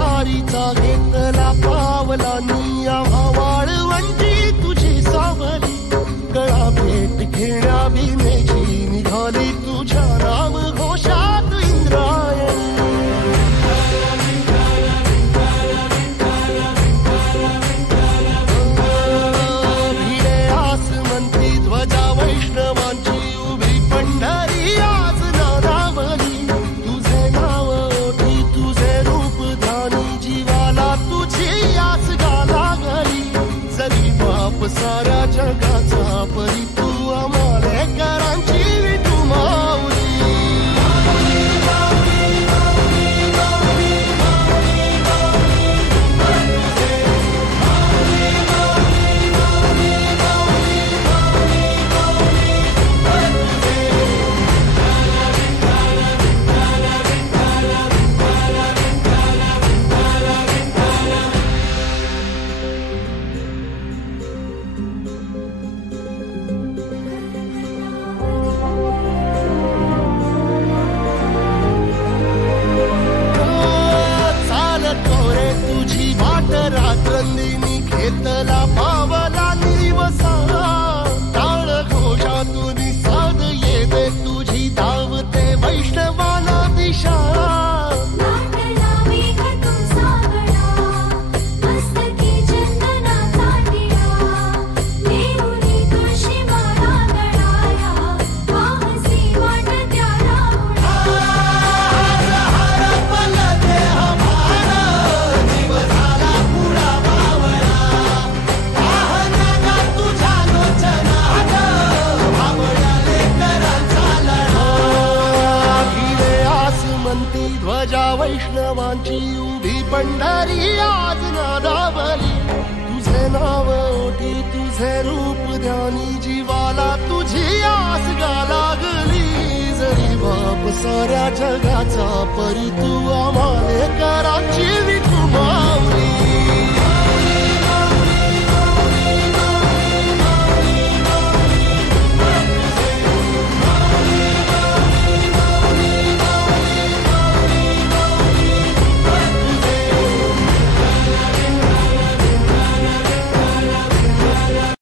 वारीचा घेतला पावलांनी आम्हा वाळवंटी तुझी सावली गळा भेट घेण्या भीमेची निघाली तुझ्या नाम घोषात इंद्रायणी भिडे आसमंती ध्वजा वैष्णवांची उभी पंढरी आज नादावली तुझे नाव ओठी तुझे रूप ध्यानी जीवाला तुझी आस गाला गली जरी बाप साऱ्या जगाचा परी तू आमालेकरांची विठू माऊली रात्रंदिनी घेतला पावला निवसा टाळ घोषातून साध येते तुझी धावते वैष्णवाला दिशा ध्वजा वैष्णवांची उभी पंढरी आज नादावली तुझे नाव ओठी तुझे रूप ध्यानी जीवाला तुझी आस गा लागली जरी बाप साऱ्या जगाचा परी तू आमालेकरांची विठू